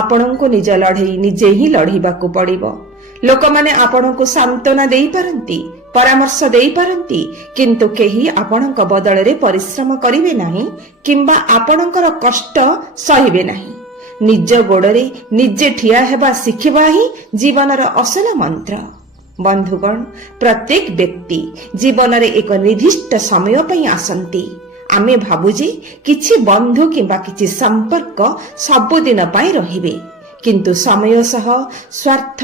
ଆପଣଙ୍କୁ ନିଜ ଲଢ଼େଇ ନିଜେ ହିଁ ଲଢ଼ିବାକୁ ପଡ଼ିବ। ଲୋକମାନେ ଆପଣଙ୍କୁ ସାନ୍ତ୍ୱନା ଦେଇପାରନ୍ତି, ପରାମର୍ଶ ଦେଇପାରନ୍ତି, କିନ୍ତୁ କେହି ଆପଣଙ୍କ ବଦଳରେ ପରିଶ୍ରମ କରିବେ ନାହିଁ କିମ୍ବା ଆପଣଙ୍କର କଷ୍ଟ ସହିବେ ନାହିଁ। ନିଜ ଗୋଡ଼ରେ ନିଜେ ଠିଆ ହେବା ଶିଖିବା ହିଁ ଜୀବନର ଅସଲ ମନ୍ତ୍ର। ବନ୍ଧୁଗଣ, ପ୍ରତ୍ୟେକ ବ୍ୟକ୍ତି ଜୀବନରେ ଏକ ନିର୍ଦ୍ଦିଷ୍ଟ ସମୟ ପାଇଁ ଆସନ୍ତି। ଆମେ ଭାବୁ ଯେ କିଛି ବନ୍ଧୁ କିମ୍ବା କିଛି ସମ୍ପର୍କ ସବୁଦିନ ପାଇଁ ରହିବେ, କିନ୍ତୁ ସମୟ ସହ ସ୍ୱାର୍ଥ,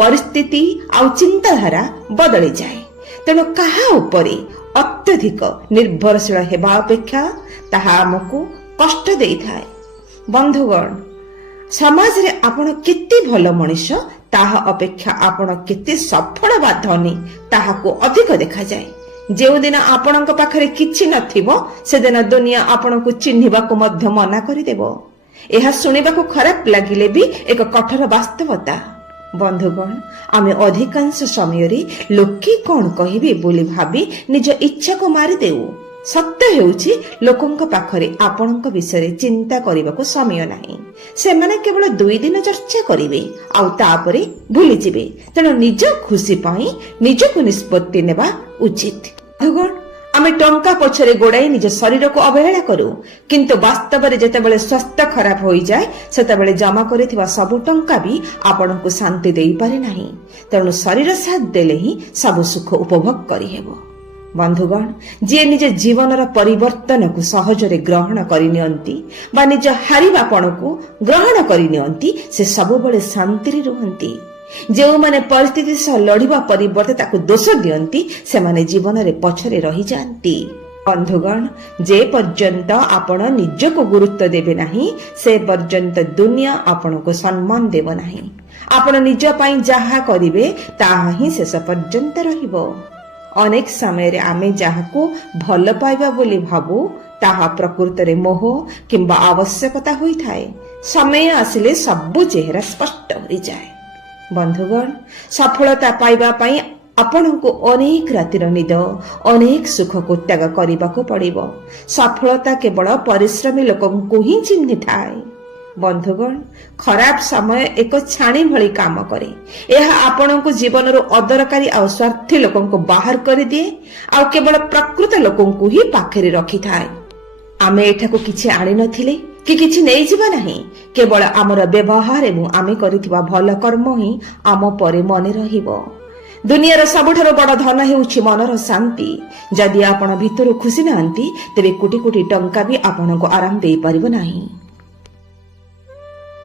ପରିସ୍ଥିତି ଆଉ ଚିନ୍ତାଧାରା ବଦଳିଯାଏ। ତେଣୁ କାହା ଉପରେ ଅତ୍ୟଧିକ ନିର୍ଭରଶୀଳ ହେବା ଅପେକ୍ଷା ତାହା ଆମକୁ କଷ୍ଟ ଦେଇଥାଏ। ବନ୍ଧୁଗଣ, ସମାଜରେ ଆପଣ କେତେ ଭଲ ମଣିଷ ତାହା ଅପେକ୍ଷା ଆପଣ କେତେ ସଫଳ ବା ଧନୀ ତାହାକୁ ଅଧିକ ଦେଖାଯାଏ। ଯେଉଁଦିନ ଆପଣଙ୍କ ପାଖରେ କିଛି ନଥିବ ସେଦିନ ଦୁନିଆ ଆପଣଙ୍କୁ ଚିହ୍ନିବାକୁ ମଧ୍ୟ ମନା କରିଦେବ। ଏହା ଶୁଣିବାକୁ ଖରାପ ଲାଗିଲେ ବି ଏକ କଠୋର ବାସ୍ତବତା। ବନ୍ଧୁଗଣ, ଆମେ ଅଧିକାଂଶ ସମୟରେ ଲୋକେ କଣ କହିବେ ବୋଲି ଭାବି ନିଜ ଇଚ୍ଛାକୁ ମାରିଦେଉ। ସତ୍ୟ ହେଉଛି ଲୋକଙ୍କ ପାଖରେ ଆପଣଙ୍କ ବିଷୟରେ ଚିନ୍ତା କରିବାକୁ ସମୟ ନାହିଁ। ସେମାନେ କେବଳ 2 ଦିନ ଚର୍ଚ୍ଚା କରିବେ ଆଉ ତାପରେ ଭୁଲିଯିବେ। ତେଣୁ ନିଜ ଖୁସି ପାଇଁ ନିଜକୁ ନିଷ୍ପତ୍ତି ନେବା ଉଚିତ। ବନ୍ଧୁଗଣ, ଆମେ ଟଙ୍କା ପଛରେ ଗୋଡ଼ାଇ ନିଜ ଶରୀରକୁ ଅବହେଳା କରୁ, କିନ୍ତୁ ବାସ୍ତବରେ ଯେତେବେଳେ ସ୍ୱାସ୍ଥ୍ୟ ଖରାପ ହୋଇଯାଏ ସେତେବେଳେ ଜମା କରିଥିବା ସବୁ ଟଙ୍କା ବି ଆପଣଙ୍କୁ ଶାନ୍ତି ଦେଇପାରେ ନାହିଁ। ତେଣୁ ଶରୀର ସାଥ ଦେଲେ ହିଁ ସବୁ ସୁଖ ଉପଭୋଗ କରିହେବ। ବନ୍ଧୁଗଣ, ଯିଏ ନିଜ ଜୀବନର ପରିବର୍ତ୍ତନକୁ ସହଜରେ ଗ୍ରହଣ କରିନିଅନ୍ତି ବା ନିଜ ହାରିବାପଣକୁ ଗ୍ରହଣ କରିନିଅନ୍ତି ସେ ସବୁବେଳେ ଶାନ୍ତିରେ ରୁହନ୍ତି। ଯେଉଁମାନେ ପରିସ୍ଥିତି ସହ ଲଢ଼ିବା ପରିବର୍ତ୍ତେ ତାକୁ ଦୋଷ ଦିଅନ୍ତି ସେମାନେ ଜୀବନରେ ପଛରେ ରହିଯାଆନ୍ତି। ବନ୍ଧୁଗଣ, ଯେ ପର୍ଯ୍ୟନ୍ତ ଆପଣ ନିଜକୁ ଗୁରୁତ୍ୱ ଦେବେ ନାହିଁ ସେ ପର୍ଯ୍ୟନ୍ତ ଦୁନିଆ ଆପଣଙ୍କୁ ସମ୍ମାନ ଦେବ ନାହିଁ। ଆପଣ ନିଜ ପାଇଁ ଯାହା କରିବେ ତାହା ହିଁ ଶେଷ ପର୍ଯ୍ୟନ୍ତ ରହିବ। ଅନେକ ସମୟରେ ଆମେ ଯାହାକୁ ଭଲ ପାଇବା ବୋଲି ଭାବୁ ତାହା ପ୍ରକୃତରେ ମୋହ କିମ୍ବା ଆବଶ୍ୟକତା ହୋଇଥାଏ। ସମୟ ଆସିଲେ ସବୁ ଚେହେରା ସ୍ପଷ୍ଟ ହୋଇଯାଏ। ବନ୍ଧୁଗଣ, ସଫଳତା ପାଇବା ପାଇଁ ଆପଣଙ୍କୁ ଅନେକ ରାତିର ନିଦ, ଅନେକ ସୁଖକୁ ତ୍ୟାଗ କରିବାକୁ ପଡ଼ିବ। ସଫଳତା କେବଳ ପରିଶ୍ରମୀ ଲୋକଙ୍କୁ ହିଁ ଚିହ୍ନିଥାଏ। ବନ୍ଧୁଗଣ, ଖରାପ ସମୟ ଏକ ଛାଣି ଭଳି କାମ କରେ। ଏହା ଆପଣଙ୍କୁ ଜୀବନରୁ ଅଦରକାରୀ ଆଉ ସ୍ୱାର୍ଥୀ ଲୋକଙ୍କୁ ବାହାର କରିଦିଏ ଆଉ କେବଳ ପ୍ରକୃତ ଲୋକଙ୍କୁ ହିଁ ପାଖରେ ରଖିଥାଏ। ଆମେ ଏଠାକୁ କିଛି ଆଣିନଥିଲେ କି କିଛି ନେଇଯିବା ନାହିଁ, କେବଳ ଆମର ବ୍ୟବହାର ଏବଂ ଆମେ କରିଥିବା ଭଲ କର୍ମ ହିଁ ଆମ ପରେ ମନେ ରହିବ। ଦୁନିଆର ସବୁଠାରୁ ବଡ଼ ଧନ ହେଉଛି ମନର ଶାନ୍ତି। ଯଦି ଆପଣ ଭିତରୁ ଖୁସି ନାହାନ୍ତି ତେବେ କୋଟି କୋଟି ଟଙ୍କା ବି ଆପଣଙ୍କୁ ଆରାମ ଦେଇପାରିବ ନାହିଁ।